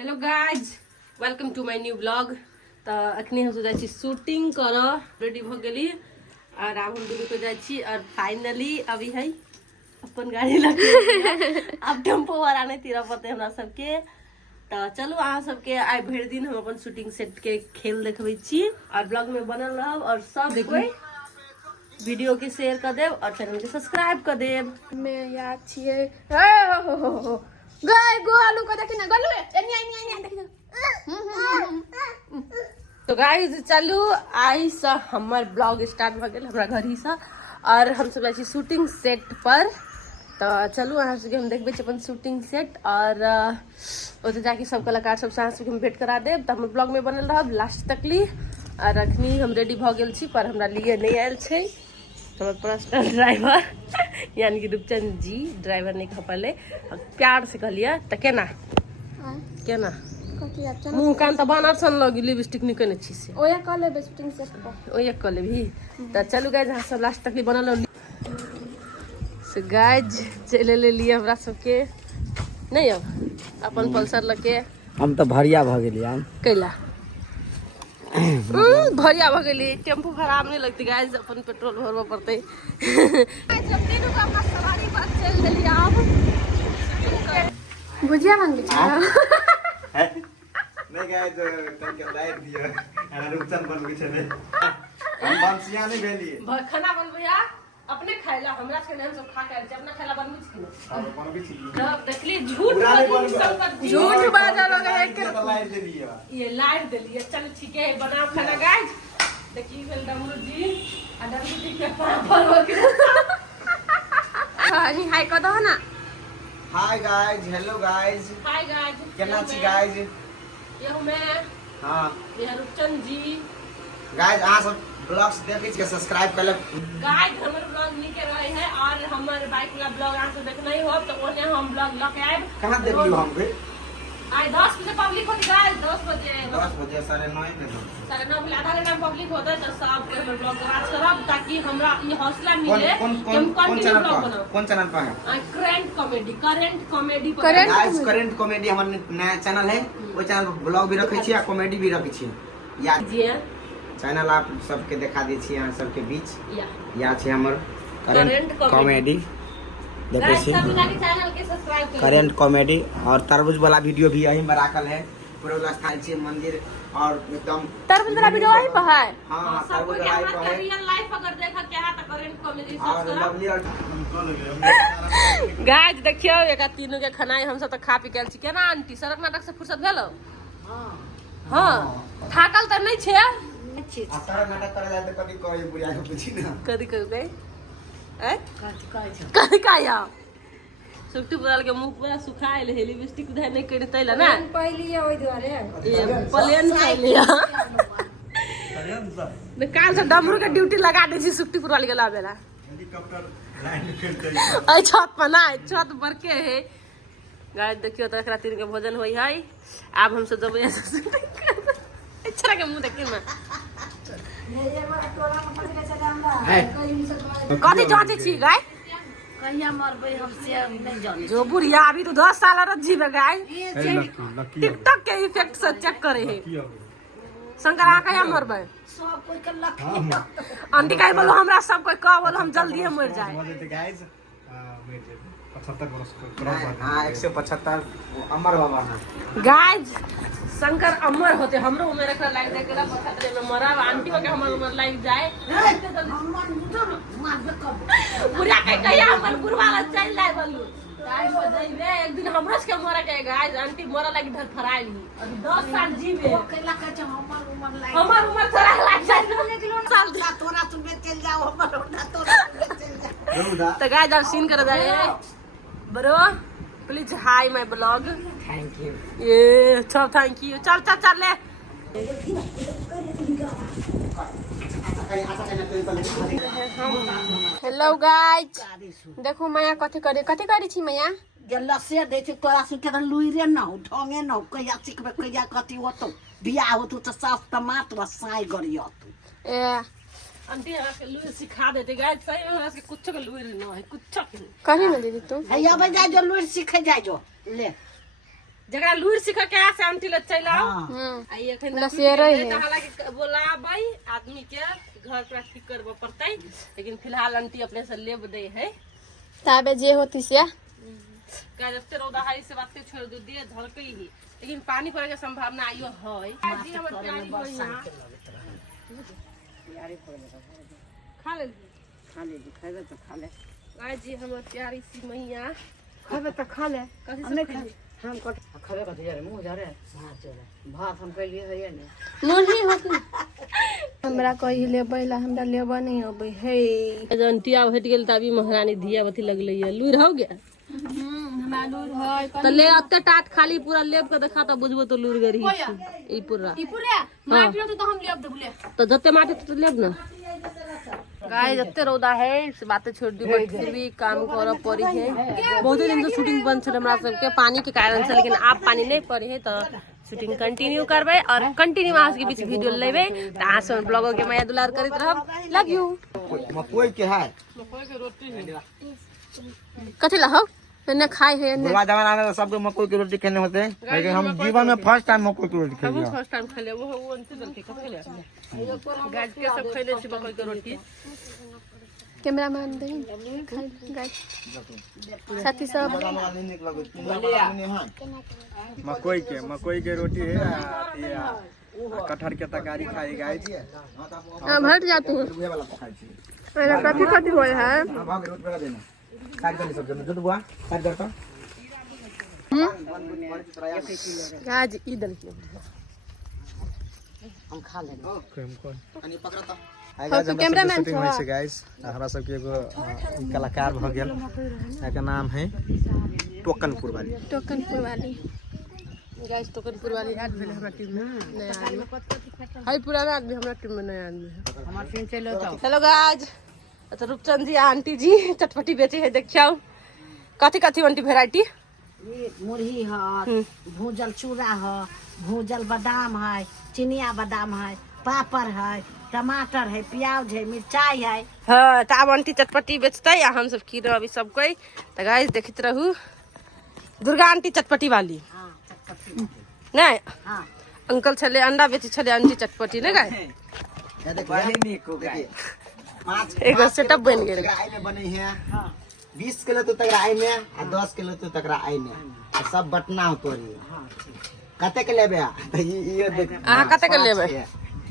Hello guys welcome to my new blog. तो अखनी हम जाइ छी शूटिंग कर रेडी भ गेली और आब हम दुनू को जाइ छी और फाइनली अभी है अपन गाड़ी लगे अब टेम्पो वाला नहीं तीरा पड़ते हमरा सबके। तो चलू अहाँ सबके आइ भरि दिन हम अपन शूटिंग सेट के खेल देखबै छी और ब्लॉग में बनल रहब और सब कोई वीडियो के शेयर कर देव और चैनल के सब्सक्राइब कर देव। मैं याद छिए गाय गो आलू को देखि न गलू एनी एनी एनी देखि तो गाइस चलू आई से हमर ब्लॉग स्टार्ट भ गेल हमरा घर ही से और हम सब जाइ छी शूटिंग सेट पर। तो चलू अहाँ सबके हम देखबै छी अपन शूटिंग सेट और ओते जाके सब कलाकार सब से अहाँ सबके हम भेंट करा देब। तो हम ब्लॉग में बनल रहब लास्ट तक ली और अखनी हम रेडी भ गेल छी पर हमरा लिए नहीं आयल छै हमर पर्सनल ड्राइवर यानी कि रूपचंद जी ड्राइवर नहीं कह पाले प्यार से कहलिए तो केना केना कथि अच्छा मुंह कान तो बानर सन लगी लिपस्टिक निकने छी से ओया कले शूटिंग सेट पर ओया कले भी। तो चलू गाइज अहाँ सब लास्ट तक ली बनल से गाइज चले ले लिए हमरा सबके नहीं अब अपन पल्सर लके हम तो भरिया भ गेली हम कैला भरिया भ गेली टेम्पू खराब नहीं लगती गाइज अपन पेट्रोल भरवा पड़ते भुजिया मांगे छ नहीं गाइस तनके लाइट दियो एना रुपचन बनबै छले हम बंसिया नहीं भेली खाना बनबैया अपने खाइला हमरा से हम सब खा के अपना खाइला बनबै छी और बनबै छी जब देखली झूठ बाजा लोग है के लाइट देलिए ये लाइट देलिए चल ठीक है बनाओ खाना गाइस। देखी वेल डमरू जी आ डमरू जी के पापड़ हो के हानी हाय क दो ना। Hi guys hello guys hi guys केना छी गाइस ये हूं मैं हां ये रूपचंद जी गाइस आ सब ब्लॉग्स देखै छी सब्सक्राइब कर ले गाइस हमर ब्लॉग नीके रहे है और हमर बाइक वाला ब्लॉग अहाँ सब देखना ही हो तो ओने हम ब्लॉग लके आइब कहां देखलियो हम के आई 10 बजे पब्लिक होती गाइस 10 बजे 9:30 में 9:30 बजे आधा घंटा में पब्लिक होता है तो सब के हमर ब्लॉग वॉच करब ताकि हमरा ये हौसला मिले कि हम कंटिन्यू ब्लॉग बनाओ। कौन चैनल पर है करंट कॉमेडी पर गाइस करंट कॉमेडी हमर नया चैनल है वो चैनल पर ब्लॉग भी रखै छी आ कॉमेडी भी रखै छी याद जी चैनल आप सबके दिखा दी छी यहाँ सबके बीच या छे हमर करंट कॉमेडी देखै छी सब जाके चैनल के सब्सक्राइब करिए करंट कॉमेडी और तरबूज वाला वीडियो भी यही में राखल है पूरा स्थान छे मंदिर और एकदम तरबूज वाला वीडियो वही पर है। हां हां सब तरबूज कोई वाला हमरा है रियल लाइफ अगर देखा के है तो करंट कॉमेडी और सर्च करो लवली और गाइस देखियो एका तीनों के खाना हम सब त खा पी गेल छी केना आंटी सड़क नाटक से फुर्सत भेलो हां थाकल त नहीं छे आसार नाटक करे जाते कभी कोई बुढ़िया के पूछी ना कदी गए ए कदी काया सुट्टी बदल के मुंह पूरा सुखाइल है लिपस्टिक उधर नहीं करे तैला ना पहली ओइ द्वारे ये प्लेन खाइलिया ने काल से डमरू के ड्यूटी लगा दे छी सुट्टीपुर वाली के लावेला हेलीकॉप्टर लाइन खेलते आई छत पर ना छत पर के है गाइस देखियो त एकरा तीन के भोजन होई है अब हम सब जब अच्छा के मुंह देखियो ना कथी जाते छी गाय कहिया मरबै हम से नहीं जाने जो बुढ़िया अभी तो 10 साल रह जीवे गाय टिकटॉक के इफेक्ट से चेक करे है शंकर आ कहिया मरबै सब कोई के लखी आंटी कह बोलो हमरा सब कोई कह बोलो हम जल्दी हम मर जाए गाइस 75 वर्ष हां 175 अमर बाबा हां गाइस शंकर अमर होते हमरो उम्र एकरा लाइक देख के 75 में मरा आंटी के हमर उम्र लाइक जाए हमर मुदर मारबे कब बुढ़िया कहिया हमर बुढ़वाला चल जाए बोलू गाइस बजैबे एक दिन हमरो के मरे के गाइस आंटी मरा लाइक ढर फराइल अभी 10 साल जीवे केला के हमर उम्र लाइक हमर उम्र थोड़ा लाइक जाए साल तोरा तुम चल जाओ हमर उम्र तोरा चल जा तो गाइस अब सीन कर जाए bro please hi my blog thank you ये सब थैंक यू चल चल चल ले हेलो गाइस देखो मैया कथि करी छी मैया गेला से दे छै तोरा से के लुई रे न ढंगे न कहिया सिखबे कहिया कथि होतो बियाह होतो त सास त मात्र साई गरियो तू ए आंटी हमरा के लुई सिखा देते गाइस सही में हमरा के कुछ के लुई न है कुछ के कहीं ना दीदी तुम हैया बे जा जो लुई सीखे जाय जो ले जगह लूर सीख के आ से आंटी लग चलाओ आई एखन लसेरे है हालांकि बोलाबै आदमी के घर पर ठीक करबो पड़तै, लेकिन फिलहाल आंटी अपने से लेब दे है ताबे जे होती से का जब तेरो दहाई से बातें छोड़ दो दिए झलकै ही, लेकिन पानी पड़े के संभावना आइयो है। जी हमर प्यारी भैया खा ले खाइबे तो खा ले। आज जी हमर प्यारी सी मैया खाइबे तो खा ले। कथी हम नहीं से खाई। हम खाइबे कथी यार मुंह जा रे भात चले भात हम कइले है ने मुरही होती हमरा कहि लेबै ला हमरा लेबा नहीं अबै हे अंटिया हट गेल त अभी महारानी दिया बती लगलै है लूर हो गया हमरा दूध है त ले अत्ते टाट खाली पूरा लेब के देखा त बुझबो तो लूर गरी ई पूरा ई पूरे माटी होती तो हम लेब देबले तो जत्ते माटी तो लेब ना गाय जत्ते रौदा है से बातें छोड़ दी बट फिर भी काम कर पड़ी है। बहुत दिन से शूटिंग बंद छल हमरा सबके पानी के कारण से, लेकिन अब पानी नहीं पड़े है तो शूटिंग कंटिन्यू करबे और कंटिन्यू आज के बीच वीडियो लेबे त आज से ब्लॉगर के माया दुलार करत रहब। Love you. मकोई के है कथि ला हो ने खाए है ने बुढ़वा जमाना में सबके मकोई की रोटी खाने होते हैं, लेकिन हम जीवन में फर्स्ट टाइम मकोई की रोटी खाई है। फर्स्ट टाइम खले वो अंत दल के खले गाज के सब खले छी मकई के रोटी। कैमरामैन दे गाइस साथी सब मकोई के रोटी है कटहर के तरकारी खाई गाइस। भट जातू पहले कथि कथि होय है काट कर सब जन बुआ काट कर तो आज ईदल के हम खा ले। अनि पकड़ तो गाइस कैमरामैन छै गाइस हमरा सब के एगो कलाकार भ गेल एकर नाम है टोकनपुर वाली गाइस टोकनपुर वाली आज भेले हमरा टीम में नया आदमी हाय पुराना आदमी हमरा टीम में नया आदमी है। हमार सीन चलो तो हेलो गाइस अच्छा रूपचंद जी आंटी जी चटपटी बेचे है देखियो कथी कथी आंटी वैरायटी मुरही है भूजल चूड़ा है भूजल बादाम है चिनिया बादाम है पापड़ है टमाटर है प्याज है मिर्चाई है। हाँ तो अब आंटी चटपटी बेचते आ हम सब खीर अभी सब कोई तो गाइस देखते रहू दुर्गा आंटी चटपटी वाली नहीं अंकल छले अंडा बेची छले आंटी चटपटी नहीं गाइस एगो सेटअप बन गेल में बने हैं 20 किलो तो तगराई में और 10 किलो तो तगराई में और सब बटना हो तोरी कते के लेबे ये देख अहाँ कते के लेबे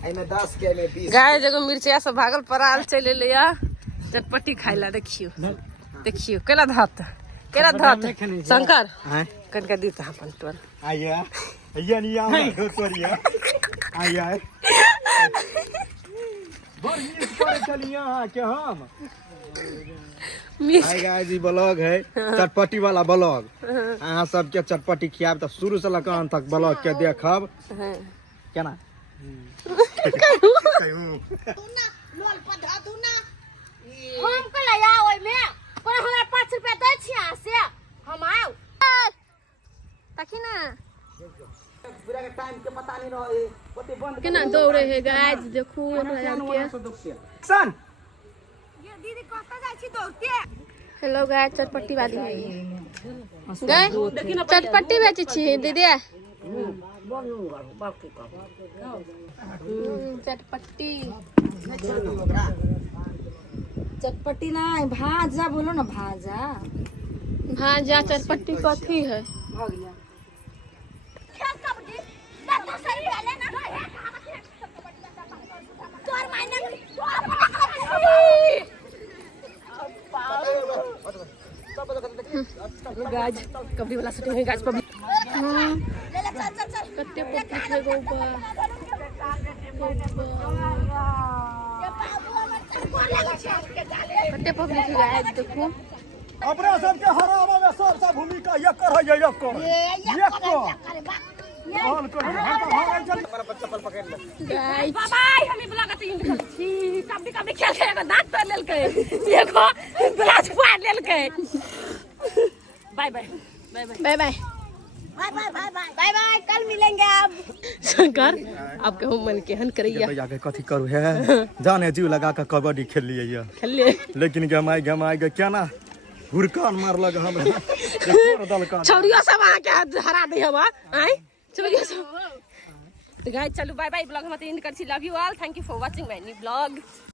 आई में 10 के में 20 गाइस एगो मिर्चिया सब भागल पराल चले लिया चटपटी खाइला देखियो देखियो केला धात शंकर कनका दी त अपन तोर आया नहीं आ तोरिया आया बरनीस पर चलिया के हम हाय गाइस ई ब्लॉग है चटपटी वाला ब्लॉग। अहाँ सबके चटपटी खियाब त शुरू से लक अंत तक ब्लॉग के देखब केना लोल पधा दू ना हम के लया ओय में पर हमरा 5 रुपया दै छी आ से हम आउ ताकि ना पूरा के टाइम के पता नहीं रहे ओते बंद केना दौड़े है गाइस देखू हमरा के सन ये दीदी कत जाय छी दौड़ते। हेलो गाइस चटपटी वाली गाइस चटपटी बेची छी दीदी चटपटी चटपटी ना भाजा बोलो ना भाजा भाजा चटपटी कथी है गाइस कबड्डी वाला शूटिंग है गाइस पब्लिक कत्ते पप्पी छै गौबा कत्ते पब्लिक है गाइस देखू अपना सबके हरावा में सब भूमिका ये कर है ये कर ऑन कर हम चल चप्पल पकड़ ले गाइस बाबा हम ब्लॉग त इन छी कबड्डी खेल के एगो दांत तोड़ लेलकै एगो ब्लाउज फाड़ लेलकै। Bye bye bye bye bye bye कल मिलेंगे आप। शंकर आपके हम मन केहन करैया भैया के कथी करू है जाने जीव लगा के कबड्डी खेल लिए खेलिए लेकिन गमाई के क्या ना हुरकान मारलक हम देखो दल का छौरिया सब आ के हरा दे हम आई छौरिया सब तो गाइस चलो बाय बाय ब्लॉग हम एंड कर छी love you all thank you for watching my new blog